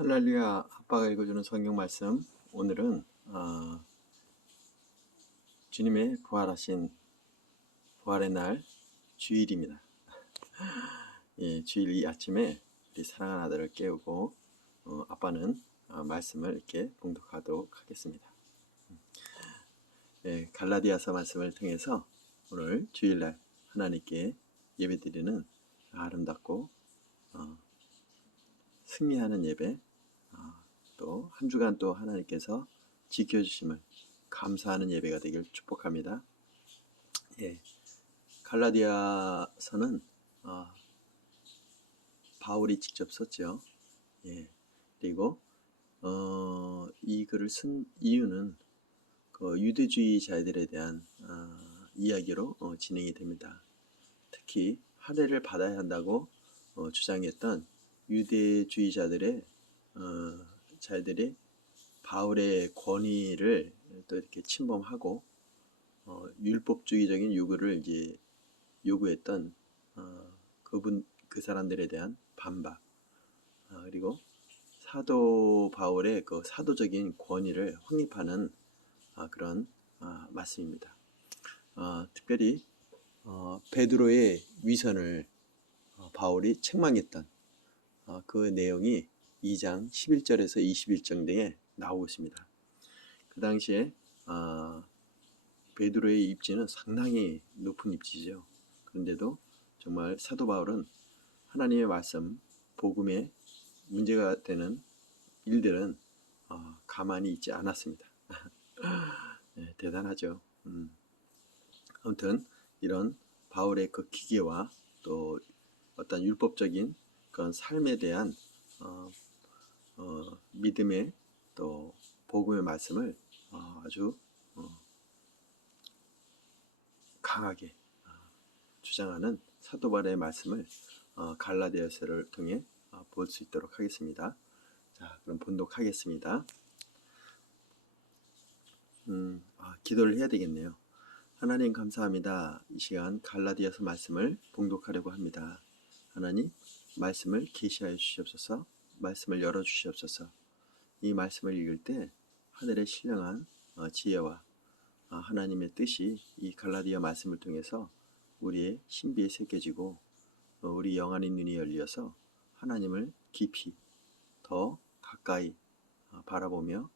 할렐루야. 아빠가 읽어주는 성경 말씀. 오늘은 주님의 부활의 날 주일입니다. 예, 주일 이 아침에 우리 사랑하는 아들을 깨우고 아빠는 말씀을 이렇게 봉독하도록 하겠습니다. 예, 갈라디아서 말씀을 통해서 오늘 주일날 하나님께 예배드리는 아름답고 승리하는 예배, 또 한 주간 또 하나님께서 지켜주심을 감사하는 예배가 되길 축복합니다. 예, 갈라디아서는 바울이 직접 썼죠. 예, 그리고 이 글을 쓴 이유는 그 유대주의자들에 대한 이야기로 진행이 됩니다. 특히 할례를 받아야 한다고 주장했던 유대주의자들의 자들이 바울의 권위를 또 이렇게 침범하고 율법주의적인 요구를 이제 요구했던 그 사람들에 대한 반박, 그리고 사도 바울의 그 사도적인 권위를 확립하는 그런 말씀입니다. 특별히 베드로의 위선을 바울이 책망했던 그 내용이 2장 11절에서 21절 등에 나오고 있습니다. 그 당시에 베드로의 입지는 상당히 높은 입지죠. 그런데도 정말 사도 바울은 하나님의 말씀, 복음에 문제가 되는 일들은 가만히 있지 않았습니다. 네, 대단하죠. 아무튼 이런 바울의 그 기계와 또 어떤 율법적인 그런 삶에 대한 믿음의 또 복음의 말씀을 아주 강하게 주장하는 사도 바울의 말씀을 갈라디아서를 통해 볼 수 있도록 하겠습니다. 자, 그럼 본독하겠습니다. 기도를 해야 되겠네요. 하나님 감사합니다. 이 시간 갈라디아서 말씀을 봉독하려고 합니다. 하나님, 말씀을 계시하여 주시옵소서. 말씀을 열어주시옵소서. 이 말씀을 읽을 때 하늘의 신령한 지혜와 하나님의 뜻이 이 갈라디아 말씀을 통해서 우리의 신비에 새겨지고 우리 영안의 눈이 열려서 하나님을 깊이 더 가까이 바라보며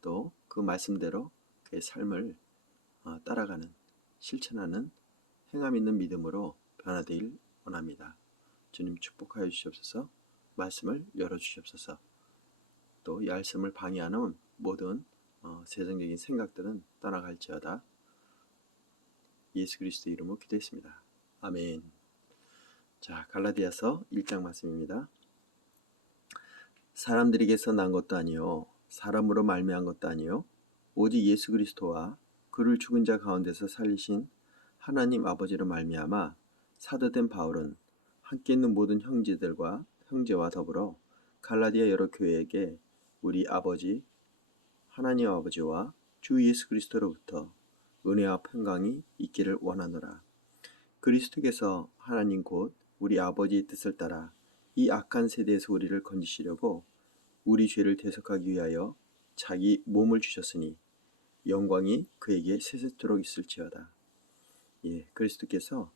또 그 말씀대로 그의 삶을 따라가는, 실천하는 행함 있는 믿음으로 변화되길 원합니다. 주님 축복하여 주시옵소서. 말씀을 열어주시옵소서. 또 이 말씀을 방해하는 모든 세상적인 생각들은 떠나갈지어다. 예수 그리스도 이름으로 기도했습니다. 아멘. 자, 갈라디아서 1장 말씀입니다. 사람들에게서 난 것도 아니요 사람으로 말미암은 것도 아니요 오직 예수 그리스도와 그를 죽은 자 가운데서 살리신 하나님 아버지로 말미암아 사도된 바울은 함께 있는 모든 형제와 더불어 갈라디아 여러 교회에게 우리 아버지 하나님 아버지와 주 예수 그리스도로부터 은혜와 평강이 있기를 원하노라. 그리스도께서 하나님 곧 우리 아버지의 뜻을 따라 이 악한 세대에서 우리를 건지시려고 우리 죄를 대속하기 위하여 자기 몸을 주셨으니 영광이 그에게 세세토록 있을지어다. 예, 그리스도께서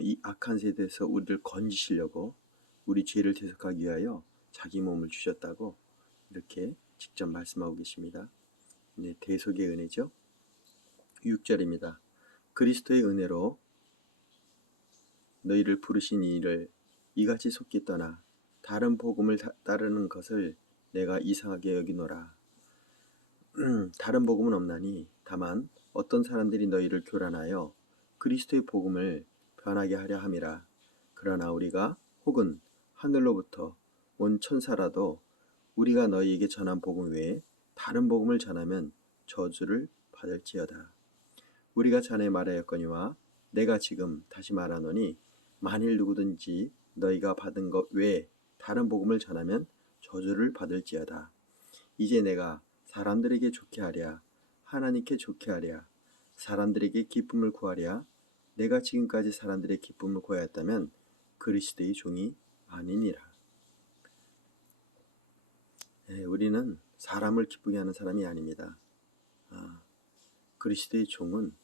이 악한 세대에서 우리를 건지시려고 우리 죄를 대속하기 위하여 자기 몸을 주셨다고 이렇게 직접 말씀하고 계십니다. 네, 대속의 은혜죠. 6절입니다. 그리스도의 은혜로 너희를 부르신 이를 이같이 속기 떠나 다른 복음을 따르는 것을 내가 이상하게 여기노라. 다른 복음은 없나니 다만 어떤 사람들이 너희를 교란하여 그리스도의 복음을 변하게 하려 함이라. 그러나 우리가 혹은 하늘로부터 온 천사라도 우리가 너희에게 전한 복음 외에 다른 복음을 전하면 저주를 받을지어다. 우리가 전에 말하였거니와 내가 지금 다시 말하노니 만일 누구든지 너희가 받은 것 외에 다른 복음을 전하면 저주를 받을지어다. 이제 내가 사람들에게 좋게 하랴 하나님께 좋게 하랴 사람들에게 기쁨을 구하랴 내가 지금까지 사람들의 기쁨을 구하였다면 그리스도의 종이 아니니라. 우리는 사람을 기쁘게 하는 사람이 아닙니다. 아, 그리스도의 종은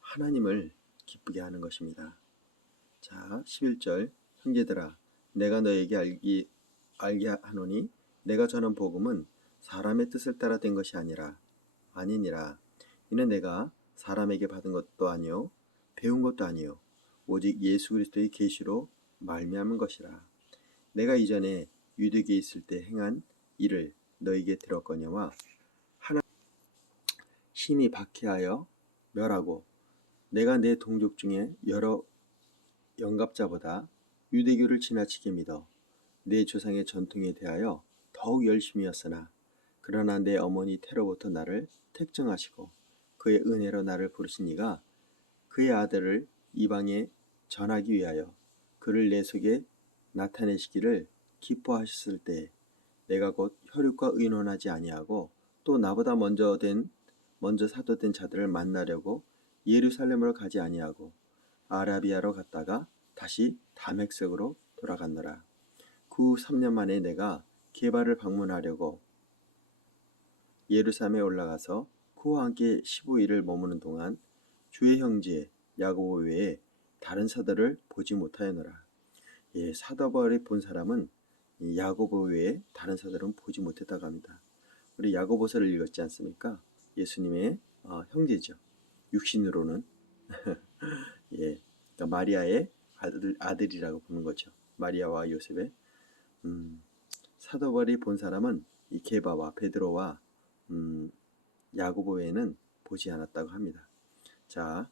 하나님을 기쁘게 하는 것입니다. 자, 11절 형제들아 내가 너에게 알게 하노니 내가 전한 복음은 사람의 뜻을 따라 된 것이 아니니라. 이는 내가 사람에게 받은 것도 아니요 배운 것도 아니요 오직 예수 그리스도의 계시로 말미암은 것이라. 내가 이전에 유대교에 있을 때 행한 일을 너에게 들었거니와 하나 심히 박해하여 멸하고 내가 내 동족 중에 여러 영갑자보다 유대교를 지나치게 믿어 내 조상의 전통에 대하여 더욱 열심히였으나 그러나 내 어머니 태로부터 나를 택정하시고 그의 은혜로 나를 부르신 이가 그의 아들을 이방에 전하기 위하여 그를 내 속에 나타내시기를 기뻐하셨을 때 내가 곧 혈육과 의논하지 아니하고 또 나보다 먼저 사도된 자들을 만나려고 예루살렘으로 가지 아니하고 아라비아로 갔다가 다시 다맥색으로 돌아갔노라. 그 후 3년 만에 내가 게바를 방문하려고 예루살렘에 올라가서 그와 함께 15일을 머무는 동안 주의 형제 야고보 외에 다른 사도를 보지 못하였노라. 사도 바울이 본 사람은 이 야고보 외에 다른 사도는 보지 못했다고 합니다. 우리 야고보서를 읽었지 않습니까? 예수님의 형제죠. 육신으로는 그러니까 마리아의 아들이라고 보는 거죠. 마리아와 요셉의 사도 바울이 본 사람은 이 게바와 베드로와 야고보 외에는 보지 않았다고 합니다. 자,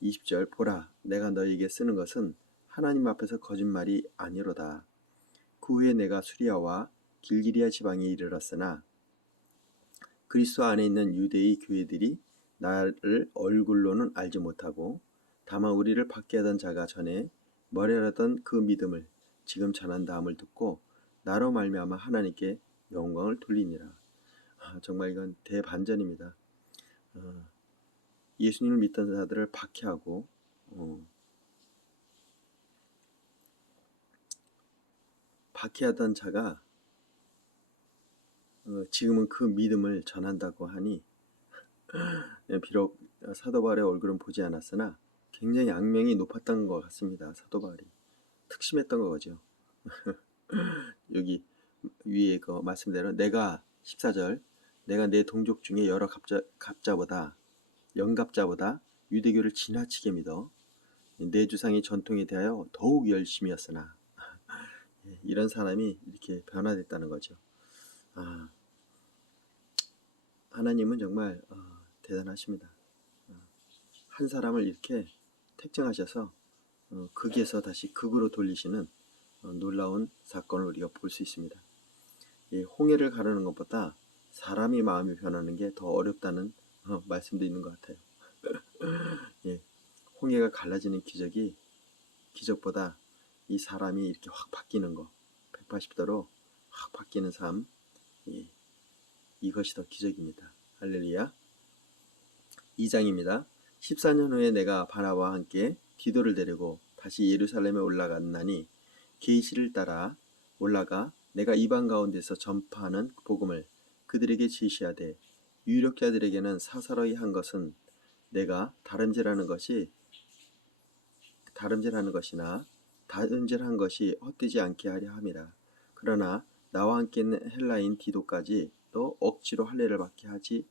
20절 보라 내가 너희에게 쓰는 것은 하나님 앞에서 거짓말이 아니로다. 그 후에 내가 수리아와 길기리아 지방에 이르렀으나 그리스도 안에 있는 유대의 교회들이 나를 얼굴로는 알지 못하고 다만 우리를 박해하던 자가 전에 머리하던 그 믿음을 지금 전한다함을 듣고 나로 말미암아 하나님께 영광을 돌리니라. 정말 이건 대반전입니다. 예수님을 믿던 자들을 박해하고 박해하던 자가 지금은 그 믿음을 전한다고 하니 비록 사도 바울의 얼굴은 보지 않았으나 굉장히 악명이 높았던 것 같습니다. 사도 바울이 특심했던 거죠. 여기 위에 그 말씀대로 내가 14절 내가 내 동족 중에 여러 갑자보다 영갑자보다 유대교를 지나치게 믿어 내 조상의 전통에 대하여 더욱 열심히였으나 이런 사람이 이렇게 변화됐다는 거죠. 하나님은 정말 대단하십니다. 한 사람을 이렇게 택정하셔서 극에서 다시 극으로 돌리시는 놀라운 사건을 우리가 볼 수 있습니다. 홍해를 가르는 것보다 사람이 마음이 변하는 게 더 어렵다는 말씀도 있는 것 같아요. 홍해가 갈라지는 기적보다 이 사람이 이렇게 확 바뀌는 거 180도로 확 바뀌는 삶 이것이 더 기적입니다. 할렐루야. 2장입니다. 14년 후에 내가 바나바와 함께 디도를 데리고 다시 예루살렘에 올라갔나니 계시를 따라 올라가 내가 이방 가운데서 전파하는 복음을 그들에게 제시하되 유력자들에게는 사사로이 한 것은 내가 다름질하는 것이나 다름질한 것이 헛되지 않게 하려 함이라. 그러나 나와 함께 있는 헬라인 디도까지 또 억지로 할례를 받게 하지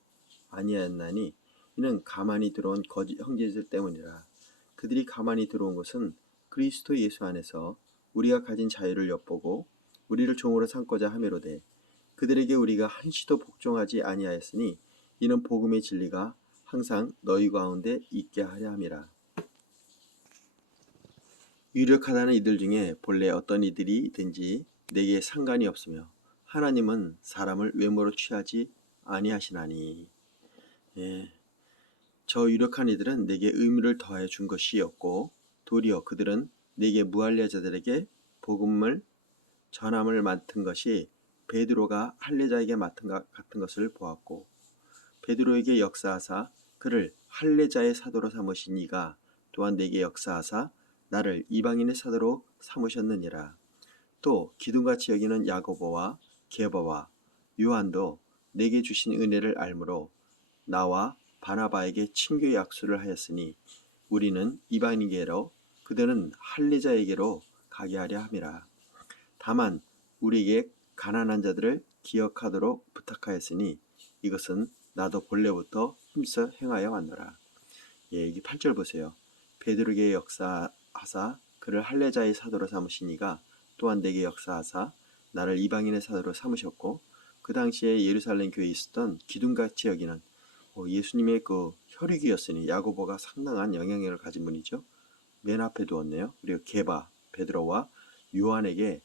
아니하였나니 이는 가만히 들어온 거짓 형제들 때문이라. 그들이 가만히 들어온 것은 그리스도 예수 안에서 우리가 가진 자유를 엿보고 우리를 종으로 삼고자 함이로되 그들에게 우리가 한시도 복종하지 아니하였으니 이는 복음의 진리가 항상 너희 가운데 있게 하려 함이라. 유력하다는 이들 중에 본래 어떤 이들이든지 내게 상관이 없으며 하나님은 사람을 외모로 취하지 아니하시나니. 저 유력한 이들은 내게 의무를 더해 준 것이었고 도리어 그들은 내게 무할례자들에게 복음을 전함을 맡은 것이 베드로가 할례자에게 맡은 것 같은 것을 보았고 베드로에게 역사하사 그를 할례자의 사도로 삼으신 이가 또한 내게 역사하사 나를 이방인의 사도로 삼으셨느니라. 또 기둥같이 여기는 야고보와 게바와 요한도 내게 주신 은혜를 알므로 나와 바나바에게 친교 약수를 하였으니 우리는 이방인에게로 그들은 할례자에게로 가게 하려 함이라. 다만 우리에게 가난한 자들을 기억하도록 부탁하였으니 이것은 나도 본래부터 힘써 행하여 왔노라. 예, 이게 8절 보세요. 베드로에게 역사하사 그를 할례자의 사도로 삼으시니가 또한 내게 역사하사 나를 이방인의 사도로 삼으셨고 그 당시에 예루살렘 교회에 있었던 기둥같이 여기는 예수님의 그 혈육이었으니 야고보가 상당한 영향력을 가진 분이죠. 맨 앞에 두었네요. 그리고 게바, 베드로와 요한에게도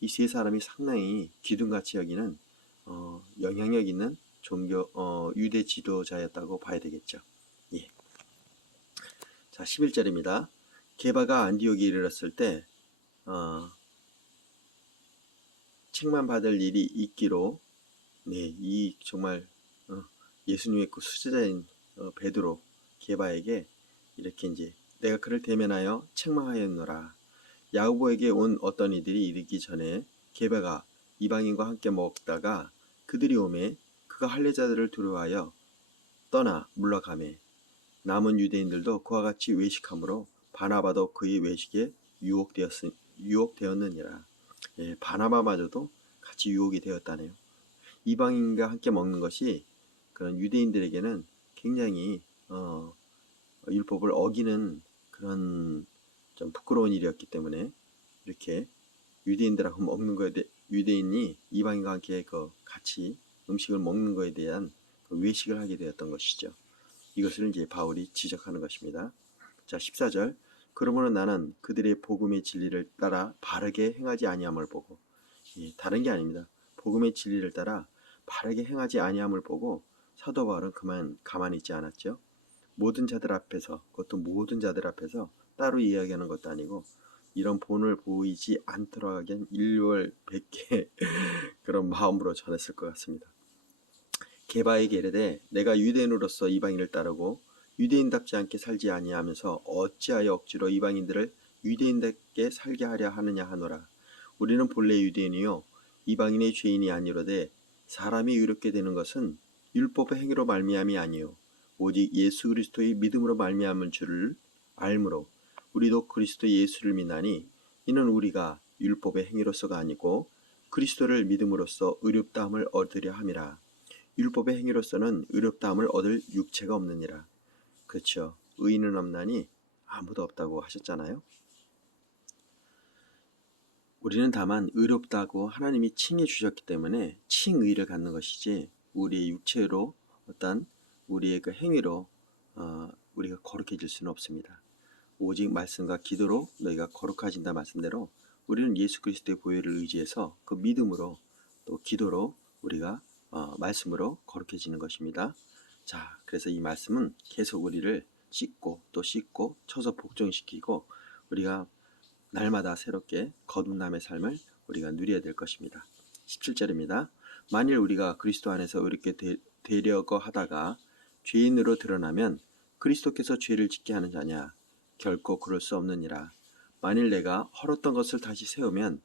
이 세 사람이 상당히 기둥같이 여기는 영향력 있는 유대 지도자였다고 봐야 되겠죠. 예. 자, 11절입니다. 게바가 안디옥에 이르렀을 때 책만 받을 일이 있기로 이 정말 예수님의 그 수제자인 베드로 게바에게 이렇게 이제 내가 그를 대면하여 책망하였노라. 야고보에게 온 어떤 이들이 이르기 전에 게바가 이방인과 함께 먹다가 그들이 오매 그가 할례자들을 두려워하여 떠나 물러가매 남은 유대인들도 그와 같이 외식하므로 바나바도 그의 외식에 유혹되었느니라. 예, 바나바마저도 같이 유혹이 되었다네요. 이방인과 함께 먹는 것이 그런 유대인들에게는 굉장히 율법을 어기는 그런 좀 부끄러운 일이었기 때문에 이렇게 유대인들하고 먹는 거에 대해 유대인이 이방인과 함께 같이 음식을 먹는 것에 대한 외식을 하게 되었던 것이죠. 이것을 이제 바울이 지적하는 것입니다. 자, 14절. 그러므로 나는 그들의 복음의 진리를 따라 바르게 행하지 아니함을 보고 다른 게 아닙니다. 복음의 진리를 따라 바르게 행하지 아니함을 보고 사도 바울은 가만히 있지 않았죠. 모든 자들 앞에서 그것도 모든 자들 앞에서 따로 이야기하는 것도 아니고 이런 본을 보이지 않도록 하기엔 일월백계 그런 마음으로 전했을 것 같습니다. 게바에게 이르되 내가 유대인으로서 이방인을 따르고 유대인답지 않게 살지 아니하면서 어찌하여 억지로 이방인들을 유대인답게 살게 하려 하느냐 하노라. 우리는 본래 유대인이요 이방인의 죄인이 아니로되 사람이 의롭게 되는 것은 율법의 행위로 말미암이 아니요 오직 예수 그리스도의 믿음으로 말미암은 줄을 알므로 우리도 그리스도 예수를 믿나니 이는 우리가 율법의 행위로서가 아니고 그리스도를 믿음으로써 의롭다함을 얻으려 함이라. 율법의 행위로서는 의롭다함을 얻을 육체가 없느니라. 그렇죠. 의인은 없나니 아무도 없다고 하셨잖아요. 우리는 다만 의롭다고 하나님이 칭해 주셨기 때문에 칭의를 갖는 것이지 우리의 육체로 어떤 우리의 그 행위로 우리가 거룩해질 수는 없습니다. 오직 말씀과 기도로 너희가 거룩해진다 말씀대로 우리는 예수 그리스도의 보혈을 의지해서 그 믿음으로 또 기도로 우리가 말씀으로 거룩해지는 것입니다. 자, 그래서 이 말씀은 계속 우리를 씻고 또 씻고 쳐서 복종시키고 우리가 날마다 새롭게 거듭남의 삶을 우리가 누려야 될 것입니다. 17절입니다. 만일 우리가 그리스도 안에서 의롭게 되려고 하다가 죄인으로 드러나면 그리스도께서 죄를 짓게 하는 자냐? 결코 그럴 수 없느니라. 만일 내가 헐었던 것을 다시 세우면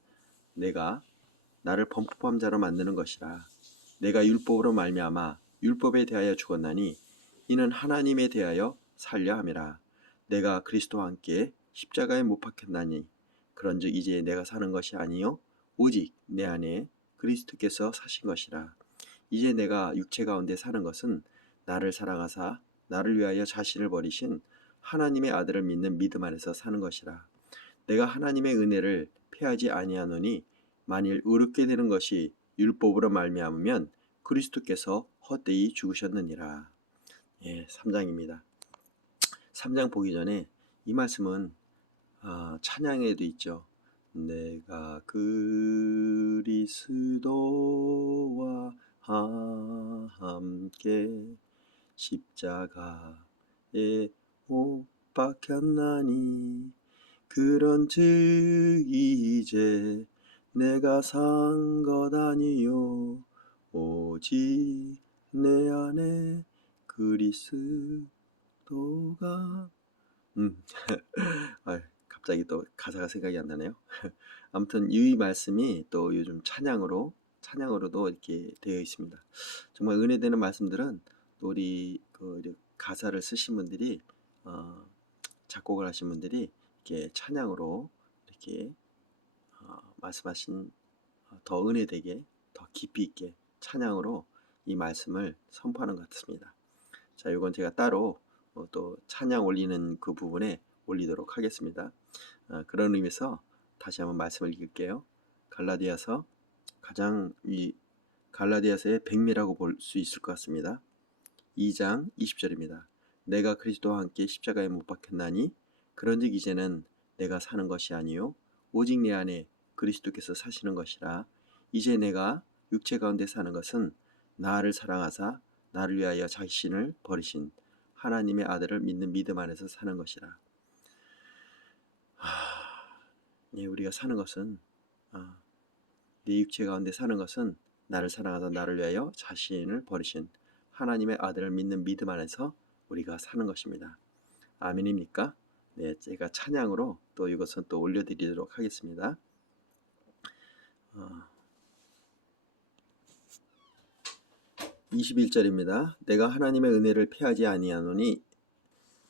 내가 나를 범법한 자로 만드는 것이라. 내가 율법으로 말미암아 율법에 대하여 죽었나니 이는 하나님에 대하여 살려 함이라. 내가 그리스도와 함께 십자가에 못 박혔나니 그런즉 이제 내가 사는 것이 아니요 오직 내 안에 그리스도께서 사신 것이라. 이제 내가 육체 가운데 사는 것은 나를 사랑하사 나를 위하여 자신을 버리신 하나님의 아들을 믿는 믿음 안에서 사는 것이라. 내가 하나님의 은혜를 패하지 아니하노니 만일 의롭게 되는 것이 율법으로 말미암으면 그리스도께서 헛되이 죽으셨느니라. 예, 3장입니다. 3장 보기 전에 이 말씀은 찬양에도 있죠. 내가 그리스도와 함께 십자가에 못 박혔나니 그런즉 이제 내가 산 것 아니요 오직 내 안에 그리스도가 갑자기 또 가사가 생각이 안 나네요. 아무튼 이 말씀이 또 요즘 찬양으로 찬양으로도 이렇게 되어 있습니다. 정말 은혜되는 말씀들은 또 우리 가사를 쓰신 분들이 작곡을 하신 분들이 이렇게 찬양으로 이렇게 말씀하신 더 은혜되게 더 깊이 있게 찬양으로 이 말씀을 선포하는 것 같습니다. 자, 이건 제가 따로 또 찬양 올리는 그 부분에 올리도록 하겠습니다. 그런 의미에서 다시 한번 말씀을 읽을게요. 갈라디아서 가장 이 갈라디아서의 백미라고 볼 수 있을 것 같습니다. 2장 20절입니다. 내가 그리스도와 함께 십자가에 못 박혔나니 그런즉 이제는 내가 사는 것이 아니요 오직 내 안에 그리스도께서 사시는 것이라. 이제 내가 육체 가운데 사는 것은 나를 사랑하사 나를 위하여 자신을 버리신 하나님의 아들을 믿는 믿음 안에서 사는 것이라. 예, 우리가 사는 것은 내 육체 가운데 사는 것은 나를 사랑하사 나를 위하여 자신을 버리신 하나님의 아들을 믿는 믿음 안에서 우리가 사는 것입니다. 아멘입니까? 네, 제가 찬양으로 또 이것은 또 올려드리도록 하겠습니다. 21절입니다. 내가 하나님의 은혜를 패하지 아니하노니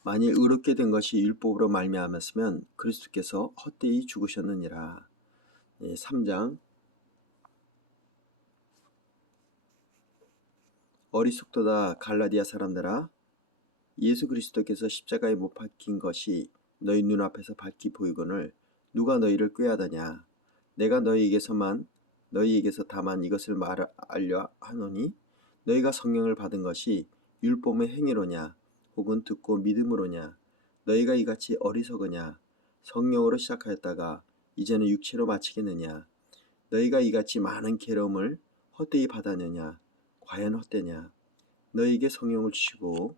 만일 의롭게 된 것이 율법으로 말미암았으면 그리스도께서 헛되이 죽으셨느니라. 3장 어리석도다 갈라디아 사람들아, 예수 그리스도께서 십자가에 못 박힌 것이 너희 눈앞에서 밝히 보이거늘 누가 너희를 꾀하더냐. 내가 너희에게서 다만 이것을 말하려 하노니 너희가 성령을 받은 것이 율법의 행위로냐 혹은 듣고 믿음으로냐. 너희가 이같이 어리석으냐. 성령으로 시작하였다가 이제는 육체로 마치겠느냐. 너희가 이같이 많은 괴로움을 헛되이 받았느냐. 과연 헛되냐. 너희에게 성령을 주시고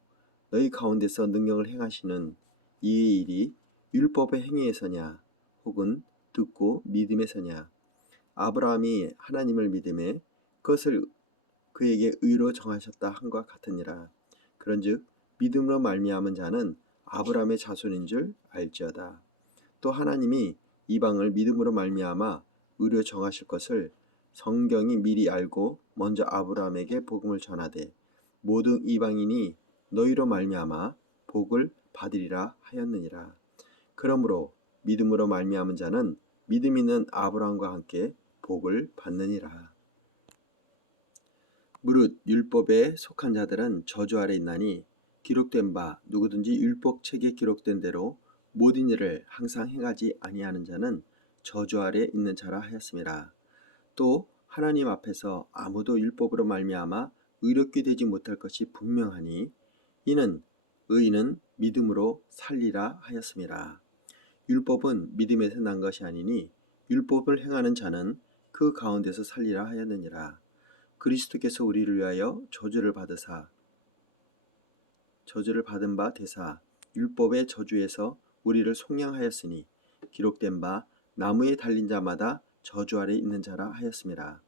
너희 가운데서 능력을 행하시는 이의 일이 율법의 행위에서냐 혹은 듣고 믿음에서냐. 아브라함이 하나님을 믿음에 그것을 그에게 의로 정하셨다 함과 같으니라. 그런즉 믿음으로 말미암은 자는 아브라함의 자손인 줄 알지어다. 또 하나님이 이방을 믿음으로 말미암아 의로 정하실 것을 성경이 미리 알고 먼저 아브라함에게 복음을 전하되 모든 이방인이 너희로 말미암아 복을 받으리라 하였느니라. 그러므로 믿음으로 말미암은 자는 믿음 있는 아브라함과 함께 복을 받느니라. 무릇 율법에 속한 자들은 저주 아래 있나니 기록된 바 누구든지 율법책에 기록된 대로 모든 일을 항상 행하지 아니하는 자는 저주 아래 있는 자라 하였음이라. 또 하나님 앞에서 아무도 율법으로 말미암아 의롭게 되지 못할 것이 분명하니 이는 의인은 믿음으로 살리라 하였음이라. 율법은 믿음에서 난 것이 아니니 율법을 행하는 자는 그 가운데서 살리라 하였느니라. 그리스도께서 우리를 위하여 저주를 받은 바 되사 율법의 저주에서 우리를 속량하였으니 기록된 바 나무에 달린 자마다 저주 아래 있는 자라 하였음이라.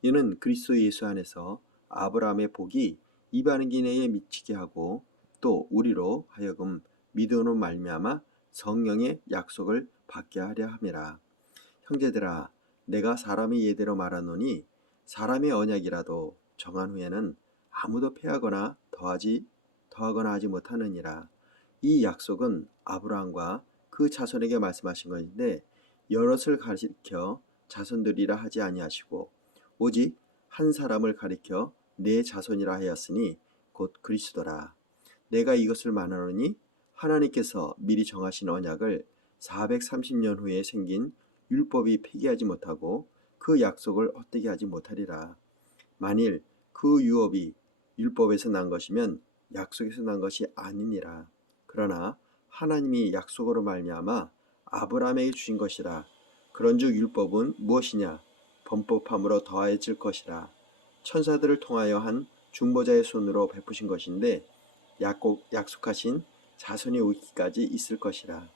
이는 그리스도 예수 안에서 아브라함의 복이 이방인에게 미치게 하고 또 우리로 하여금 믿음으로 말미암아 성령의 약속을 받게 하려 함이라. 형제들아, 내가 사람의 예대로 말하노니 사람의 언약이라도 정한 후에는 아무도 패하거나 더하거나 하지 못하느니라. 이 약속은 아브라함과 그 자손에게 말씀하신 것인데 여럿을 가리켜 자손들이라 하지 아니하시고 오직 한 사람을 가리켜 내 자손이라 하였으니 곧 그리스도라. 내가 이것을 말하노니 하나님께서 미리 정하신 언약을 430년 후에 생긴 율법이 폐기하지 못하고 그 약속을 헛되게 하지 못하리라. 만일 그 유업이 율법에서 난 것이면 약속에서 난 것이 아니니라. 그러나 하나님이 약속으로 말미암아 아브라함에게 주신 것이라. 그런즉 율법은 무엇이냐? 범법함으로 더하여질 것이라. 천사들을 통하여 한 중보자의 손으로 베푸신 것인데 약속하신 자손이 오기까지 있을 것이라.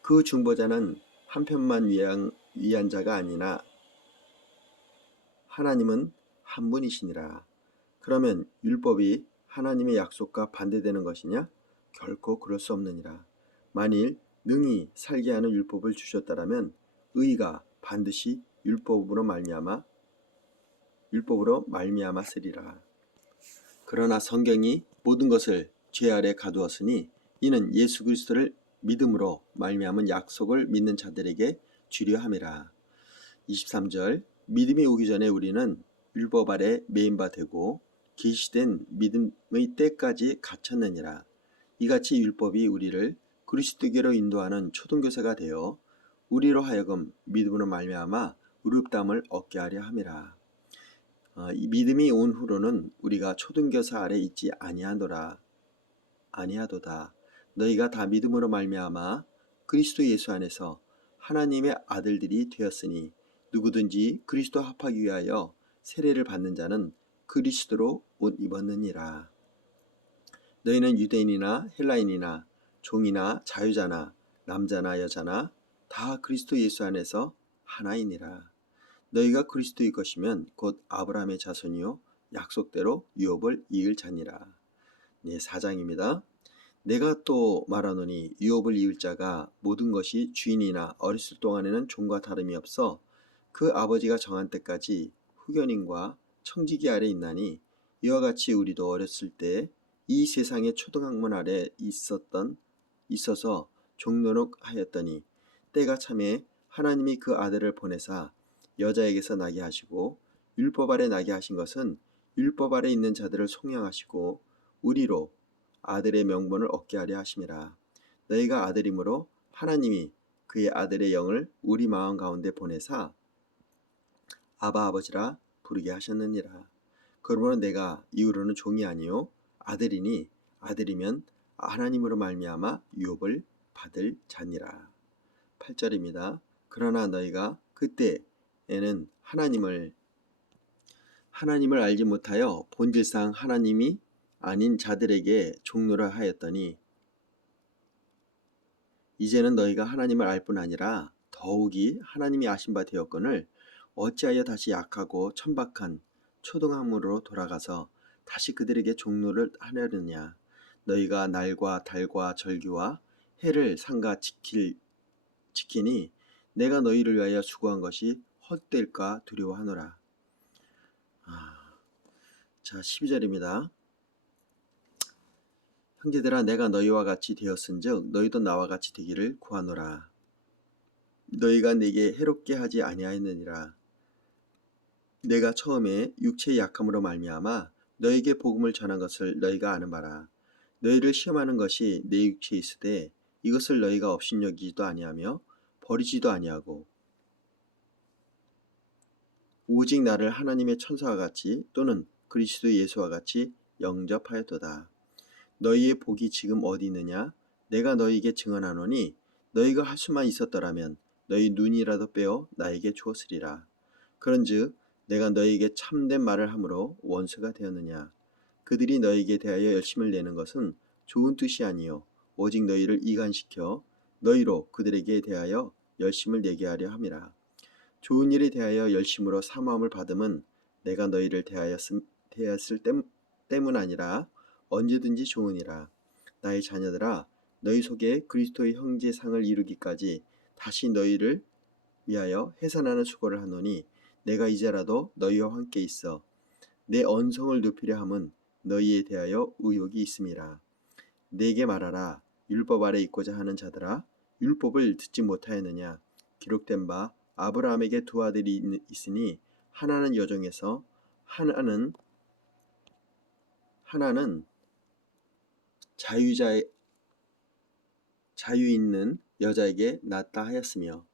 그 중보자는 한편만 위한 자가 아니나 하나님은 한 분이시니라. 그러면 율법이 하나님의 약속과 반대되는 것이냐? 결코 그럴 수 없느니라. 만일 능히 살게 하는 율법을 주셨다라면 의가 반드시 율법으로 말미암아 율법으로 말미암아 쓰리라. 그러나 성경이 모든 것을 죄 아래 가두었으니 이는 예수 그리스도를 믿음으로 말미암은 약속을 믿는 자들에게 주려 함이라. 23절 믿음이 오기 전에 우리는 율법 아래 매인 바 되고 계시된 믿음의 때까지 갇혔느니라. 이같이 율법이 우리를 그리스도께로 인도하는 초등교사가 되어 우리로 하여금 믿음으로 말미암아 의롭다함을 얻게 하려 함이라. 이 믿음이 온 후로는 우리가 초등교사 아래 있지 아니하도다. 너희가 다 믿음으로 말미암아 그리스도 예수 안에서 하나님의 아들들이 되었으니 누구든지 그리스도 합하기 위하여 세례를 받는 자는 그리스도로 옷 입었느니라. 너희는 유대인이나 헬라인이나 종이나 자유자나 남자나 여자나 다 그리스도 예수 안에서 하나이니라. 너희가 그리스도의 것이면 곧 아브라함의 자손이요 약속대로 유업을 이을 자니라. 네, 4장입니다. 내가 또 말하노니 유업을 이을 자가 모든 것이 주인이나 어렸을 동안에는 종과 다름이 없어 그 아버지가 정한 때까지 후견인과 청지기 아래 있나니 이와 같이 우리도 어렸을 때 이 세상의 초등학문 아래 있어서 종노릇하였더니 때가 참에 하나님이 그 아들을 보내사 여자에게서 나게 하시고 율법 아래 나게 하신 것은 율법 아래 있는 자들을 속량하시고 우리로 아들의 명분을 얻게 하려 하심이라. 너희가 아들이므로 하나님이 그의 아들의 영을 우리 마음 가운데 보내사 아바 아버지라 부르게 하셨느니라. 그러므로 내가 이후로는 종이 아니요 아들이니 아들이면 하나님으로 말미암아 유업을 받을 자니라. 8절입니다. 그러나 너희가 그때에는 하나님을 알지 못하여 본질상 하나님이 아닌 자들에게 종노라 하였더니 이제는 너희가 하나님을 알 뿐 아니라 더욱이 하나님이 아신 바 되었거늘 어찌하여 다시 약하고 천박한 초등학문으로 돌아가서 다시 그들에게 종노를 하려느냐. 너희가 날과 달과 절기와 해를 삼가 지키니 내가 너희를 위하여 수고한 것이 헛될까 두려워하노라. 자, 12절입니다. 형제들아 내가 너희와 같이 되었은즉 너희도 나와 같이 되기를 구하노라. 너희가 내게 해롭게 하지 아니하였느니라. 내가 처음에 육체의 약함으로 말미암아 너희에게 복음을 전한 것을 너희가 아는 바라. 너희를 시험하는 것이 내 육체에 있으되 이것을 너희가 업신여기지도 아니하며 버리지도 아니하고 오직 나를 하나님의 천사와 같이 또는 그리스도 예수와 같이 영접하였도다. 너희의 복이 지금 어디 있느냐? 내가 너희에게 증언하노니 너희가 할 수만 있었더라면 너희 눈이라도 빼어 나에게 주었으리라. 그런즉 내가 너희에게 참된 말을 함으로 원수가 되었느냐? 그들이 너희에게 대하여 열심을 내는 것은 좋은 뜻이 아니요 오직 너희를 이간시켜 너희로 그들에게 대하여 열심을 내게 하려 함이라. 좋은 일에 대하여 열심으로 사모함을 받음은 내가 너희를 대하였을 때문 아니라 언제든지 좋으니라. 나의 자녀들아 너희 속에 그리스도의 형제상을 이루기까지 다시 너희를 위하여 해산하는 수고를 하노니 내가 이제라도 너희와 함께 있어 내 언성을 높이려 함은 너희에 대하여 의욕이 있음이라. 내게 말하라. 율법 아래 있고자 하는 자들아 율법을 듣지 못하였느냐. 기록된 바 아브라함에게 두 아들이 있으니 하나는 여종에서 하나는 자유 있는 여자에게 낳았다 하였으며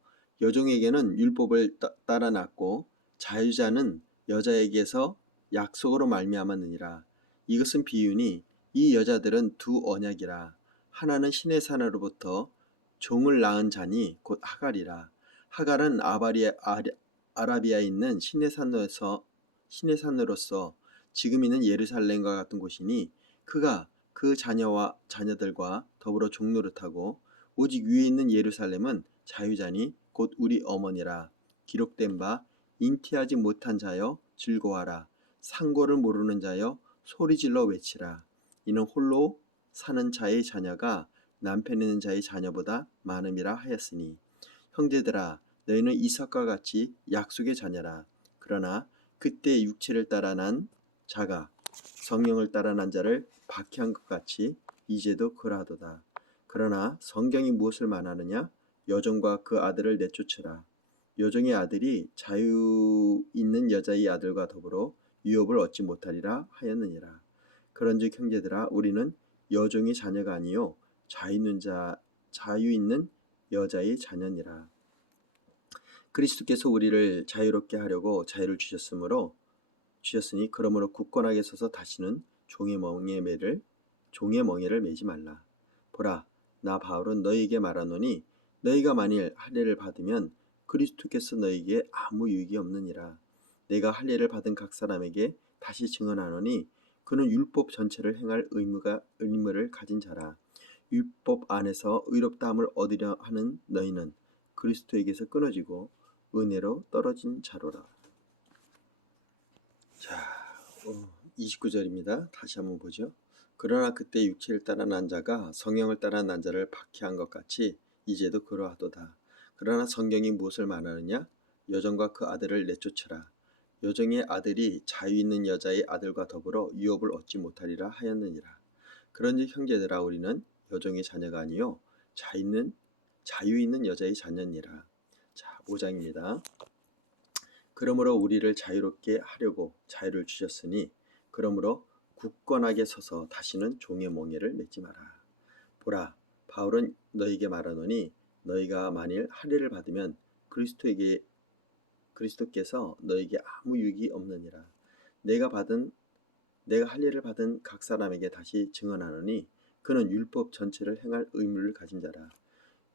여종에게는 율법을 따라 낳고 자유자는 여자에게서 약속으로 말미암았느니라. 이것은 비유니 이 여자들은 두 언약이라. 하나는 신의 산으로부터 종을 낳은 자니 곧 하갈이라. 하갈은 아라비아에 있는 신의 산으로서 지금 있는 예루살렘과 같은 곳이니 그가 그 자녀들과 더불어 종노릇하고 오직 위에 있는 예루살렘은 자유자니 곧 우리 어머니라. 기록된 바 잉태하지 못한 자여 즐거워하라. 상고를 모르는 자여 소리질러 외치라. 이는 홀로 사는 자의 자녀가 남편 있는 자의 자녀보다 많음이라 하였으니 형제들아 너희는 이삭과 같이 약속의 자녀라. 그러나 그때 육체를 따라 난 자가 성령을 따라 난 자를 박해한 것 같이 이제도 그러하도다. 그러나 성경이 무엇을 말하느냐? 여종과 그 아들을 내쫓으라. 여종의 아들이 자유 있는 여자의 아들과 더불어 유업을 얻지 못하리라 하였느니라. 그런즉 형제들아, 우리는 여종의 자녀가 아니요 자유 있는 여자의 자녀니라. 그리스도께서 우리를 자유롭게 하려고 자유를 주셨으니 그러므로 굳건하게 서서 다시는 종의 멍에를 매지 말라. 보라, 나 바울은 너희에게 말하노니 너희가 만일 할례를 받으면 그리스도께서 너희에게 아무 유익이 없느니라. 내가 할례를 받은 각 사람에게 다시 증언하노니 그는 율법 전체를 행할 의무를 가진 자라. 율법 안에서 의롭다함을 얻으려 하는 너희는 그리스도에게서 끊어지고 은혜로 떨어진 자로라. 자, 29절입니다. 다시 한번 보죠. 그러나 그때 육체를 따라 난 자가 성령을 따라 난 자를 박해한 것 같이 이제도 그러하도다. 그러나 성경이 무엇을 말하느냐? 여종과 그 아들을 내쫓으라. 여종의 아들이 자유 있는 여자의 아들과 더불어 유업을 얻지 못하리라 하였느니라. 그런즉 형제들아, 우리는 여종의 자녀가 아니요 자유 있는 여자의 자녀니라. 자, 5장입니다. 그러므로 우리를 자유롭게 하려고 자유를 주셨으니 그러므로 굳건하게 서서 다시는 종의 멍에를 맺지 마라. 보라, 바울은 너희에게 말하노니 너희가 만일 할례를 받으면 그리스도께서 너희에게 아무 유익이 없느니라. 내가 할례를 받은 각 사람에게 다시 증언하노니 그는 율법 전체를 행할 의무를 가진 자라.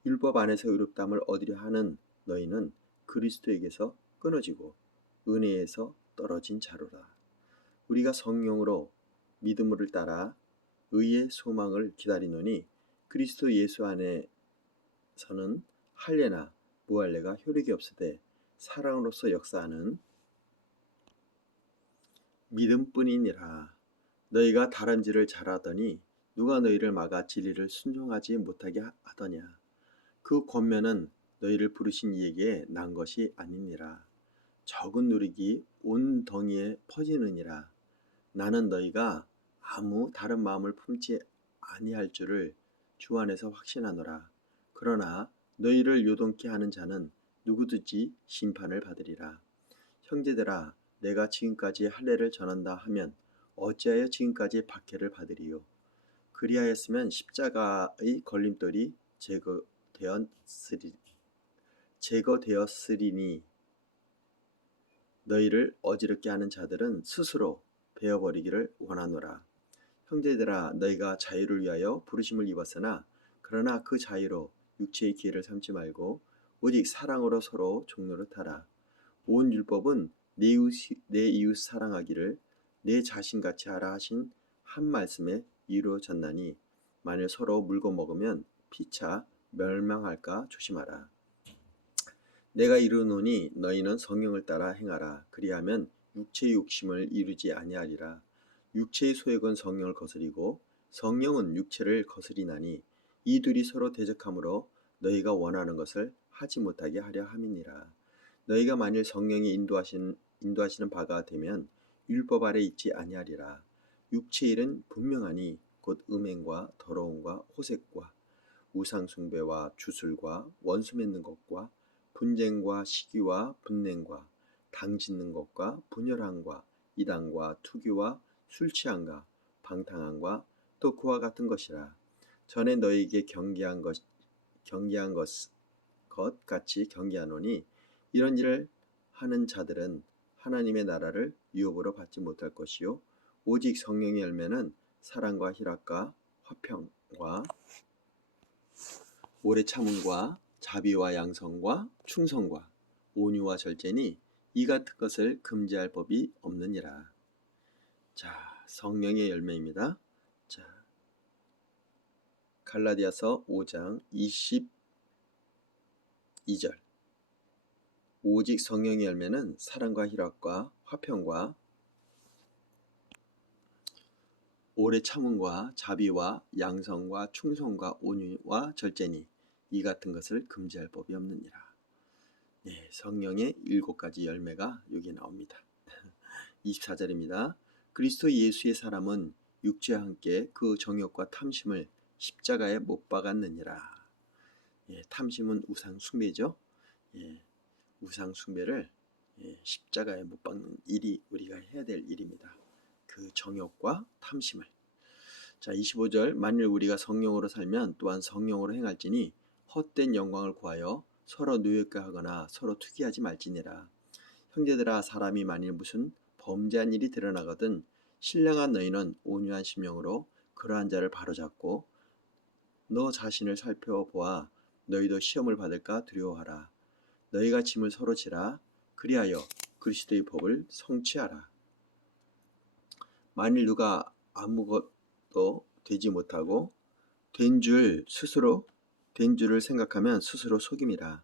율법 안에서 의롭다함을 얻으려 하는 너희는 그리스도에게서 끊어지고 은혜에서 떨어진 자로라. 우리가 성령으로 믿음을 따라 의의 소망을 기다리노니 그리스도 예수 안에서는 할례나 무할례가 효력이 없으되 사랑으로서 역사하는 믿음뿐이니라. 너희가 다람쥐를 잘하더니 누가 너희를 막아 진리를 순종하지 못하게 하더냐? 그 권면은 너희를 부르신 이에게 난 것이 아니니라. 적은 누룩이 온 덩이에 퍼지느니라. 나는 너희가 아무 다른 마음을 품지 아니할 줄을 주 안에서 확신하노라. 그러나 너희를 요동케 하는 자는 누구든지 심판을 받으리라. 형제들아, 내가 지금까지 할례를 전한다 하면 어찌하여 지금까지 박해를 받으리요? 그리하였으면 십자가의 걸림돌이 제거되었으리니 너희를 어지럽게 하는 자들은 스스로 베어버리기를 원하노라. 형제들아, 너희가 자유를 위하여 부르심을 입었으나 그러나 그 자유로 육체의 기회를 삼지 말고 오직 사랑으로 서로 종노릇 하라. 온 율법은 내 이웃 사랑하기를 내 자신같이 하라 하신 한 말씀에 이루어졌나니 만일 서로 물고 먹으면 피차 멸망할까 조심하라. 내가 이르노니 너희는 성령을 따라 행하라. 그리하면 육체의 욕심을 이루지 아니하리라. 육체의 소욕은 성령을 거스리고 성령은 육체를 거스리나니 이 둘이 서로 대적하므로 너희가 원하는 것을 하지 못하게 하려 함이니라. 너희가 만일 성령이 인도하시는 바가 되면 율법 아래 있지 아니하리라. 육체의 일은 분명하니 곧 음행과 더러움과 호색과 우상 숭배와 주술과 원수 맺는 것과 분쟁과 시기와 분냉과 당 짓는 것과 분열함과 이단과 투기와 술 취함과 방탕함과 또 그와 같은 것이라. 전에 너희에게 경계한 것 같이 경계하노니 이런 일을 하는 자들은 하나님의 나라를 유업으로 받지 못할 것이요 오직 성령의 열매는 사랑과 희락과 화평과 오래 참음과 자비와 양성과 충성과 온유와 절제니 이 같은 것을 금지할 법이 없느니라. 자, 성령의 열매입니다. 자, 갈라디아서 5장 22절. 오직 성령의 열매는 사랑과 희락과 화평과 오래 참음과 자비와 양성과 충성과 온유와 절제니 이 같은 것을 금지할 법이 없느니라. 네, 성령의 7가지 열매가 여기 나옵니다. 24절입니다. 그리스도 예수의 사람은 육체와 함께 그 정욕과 탐심을 십자가에 못 박았느니라. 예, 탐심은 우상 숭배죠. 예, 우상 숭배를 십자가에 못 박는 일이 우리가 해야 될 일입니다. 그 정욕과 탐심을. 자, 25절 만일 우리가 성령으로 살면 또한 성령으로 행할지니 헛된 영광을 구하여 서로 노엽게 하거나 서로 투기하지 말지니라. 형제들아 사람이 만일 무슨 범죄한 일이 드러나거든 신령한 너희는 온유한 심령으로 그러한 자를 바로잡고 너 자신을 살펴보아 너희도 시험을 받을까 두려워하라. 너희가 짐을 서로 지라. 그리하여 그리스도의 법을 성취하라. 만일 누가 아무것도 되지 못하고 된 줄을 생각하면 스스로 속임이라.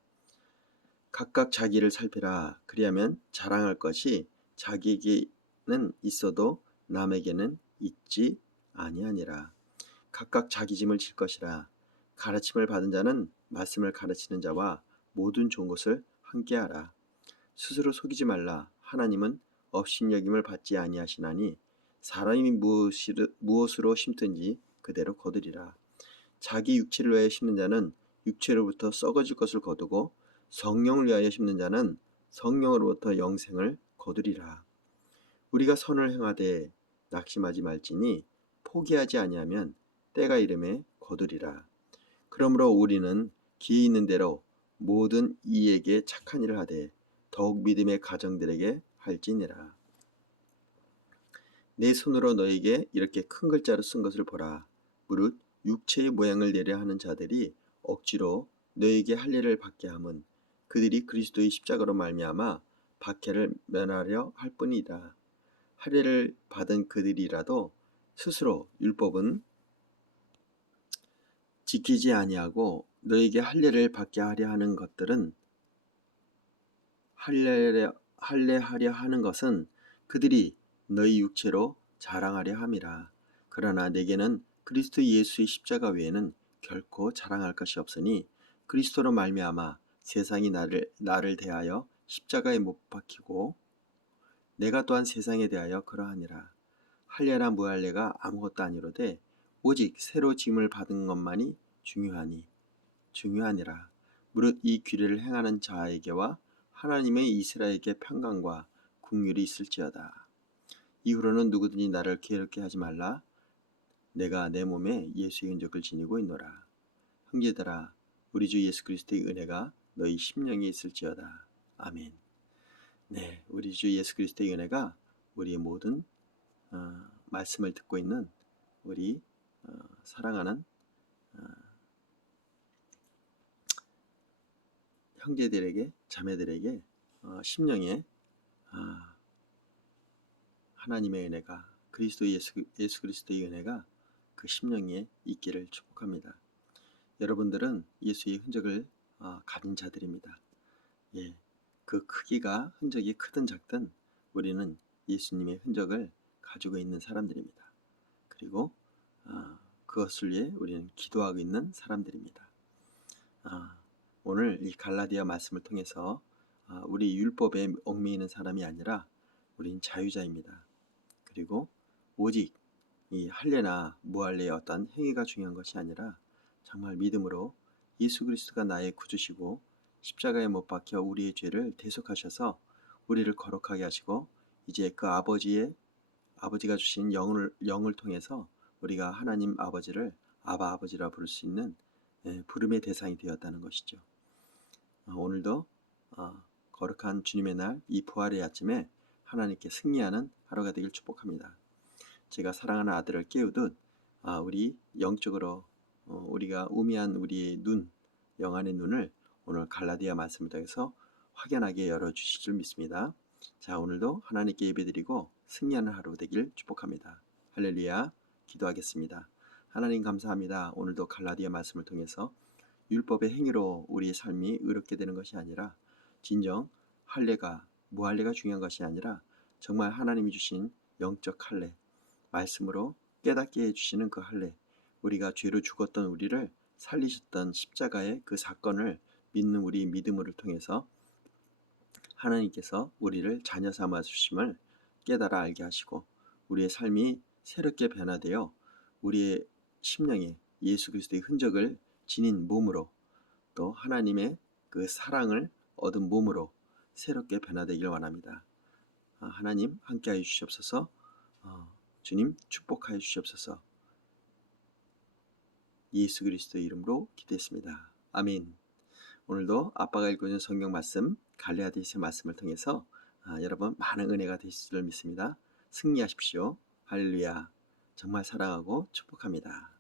각각 자기를 살피라. 그리하면 자랑할 것이 자기에게는 있어도 남에게는 있지 아니하니라. 각각 자기 짐을 질 것이라. 가르침을 받은 자는 말씀을 가르치는 자와 모든 좋은 것을 함께하라. 스스로 속이지 말라. 하나님은 업신여김을 받지 아니하시나니 사람이 무엇으로 심든지 그대로 거두리라. 자기 육체를 위하여 심는 자는 육체로부터 썩어질 것을 거두고 성령을 위하여 심는 자는 성령으로부터 영생을 거두리라. 우리가 선을 행하되 낙심하지 말지니 포기하지 아니하면 때가 이름에 거두리라. 그러므로 우리는 기회 있는 대로 모든 이에게 착한 일을 하되 더욱 믿음의 가정들에게 할지니라. 내 손으로 너에게 이렇게 큰 글자로 쓴 것을 보라. 무릇 육체의 모양을 내려 하는 자들이 억지로 너에게 할례를 받게 함은 그들이 그리스도의 십자가로 말미암아 박해를 면하려 할 뿐이라. 할례를 받은 그들이라도 스스로 율법은 지키지 아니하고 너에게 할례를 받게 하려 하는 것들은 할례하려 하는 것은 그들이 너희 육체로 자랑하려 함이라. 그러나 내게는 그리스도 예수의 십자가 외에는 결코 자랑할 것이 없으니 그리스도로 말미암아 세상이 나를 대하여 십자가에 못 박히고 내가 또한 세상에 대하여 그러하니라. 할례나 무할례가 아무것도 아니로되 오직 새로 짐을 받은 것만이 중요하니라. 무릇 이 규례를 행하는 자에게와 하나님의 이스라엘에게 평강과 긍휼이 있을지어다. 이후로는 누구든지 나를 괴롭게 하지 말라. 내가 내 몸에 예수의 흔적을 지니고 있노라. 형제들아 우리 주 예수 그리스도의 은혜가 너희 심령에 있을지어다. 아멘. 네, 우리 주 예수 그리스도의 은혜가 우리의 모든 말씀을 듣고 있는 우리 사랑하는 형제들에게 자매들에게 심령에 하나님의 은혜가 그리스도 예수 그리스도의 은혜가 그 심령에 있기를 축복합니다. 여러분들은 예수의 흔적을 가진 자들입니다. 예, 그 크기가 흔적이 크든 작든 우리는 예수님의 흔적을 가지고 있는 사람들입니다. 그리고 그것을 위해 우리는 기도하고 있는 사람들입니다. 오늘 이 갈라디아 말씀을 통해서 우리 율법에 얽매이는 사람이 아니라 우린 자유자입니다. 그리고 오직 이 할례나 무할례의 어떤 행위가 중요한 것이 아니라 정말 믿음으로 예수 그리스도가 나의 구주시고 십자가에 못 박혀 우리의 죄를 대속하셔서 우리를 거룩하게 하시고 이제 그 아버지가 주신 영을 통해서 우리가 하나님 아버지를 아바 아버지라 부를 수 있는 부름의 대상이 되었다는 것이죠. 오늘도 거룩한 주님의 날 이 부활의 아침에 하나님께 승리하는 하루가 되길 축복합니다. 제가 사랑하는 아들을 깨우듯 우리 영적으로 우리가 우미한 우리의 영안의 눈을 오늘 갈라디아 말씀을 통해서 확연하게 열어주실 줄 믿습니다. 자, 오늘도 하나님께 예배드리고 승리하는 하루 되길 축복합니다. 할렐루야. 기도하겠습니다. 하나님 감사합니다. 오늘도 갈라디아 말씀을 통해서 율법의 행위로 우리의 삶이 의롭게 되는 것이 아니라 진정 무할례가 중요한 것이 아니라 정말 하나님이 주신 영적 할례, 말씀으로 깨닫게 해주시는 그 할례, 우리가 죄로 죽었던 우리를 살리셨던 십자가의 그 사건을 믿는 우리 믿음을 통해서 하나님께서 우리를 자녀 삼아 주심을 깨달아 알게 하시고 우리의 삶이 새롭게 변화되어 우리의 심령에 예수 그리스도의 흔적을 지닌 몸으로 또 하나님의 그 사랑을 얻은 몸으로 새롭게 변화되길 원합니다. 하나님 함께하여 주시옵소서. 주님 축복하여 주시옵소서. 예수 그리스도의 이름으로 기도했습니다. 아멘. 오늘도 아빠가 읽어준 성경 말씀 갈라디아서 말씀을 통해서 여러분 많은 은혜가 되실 줄 믿습니다. 승리하십시오. 할렐루야. 정말 사랑하고 축복합니다.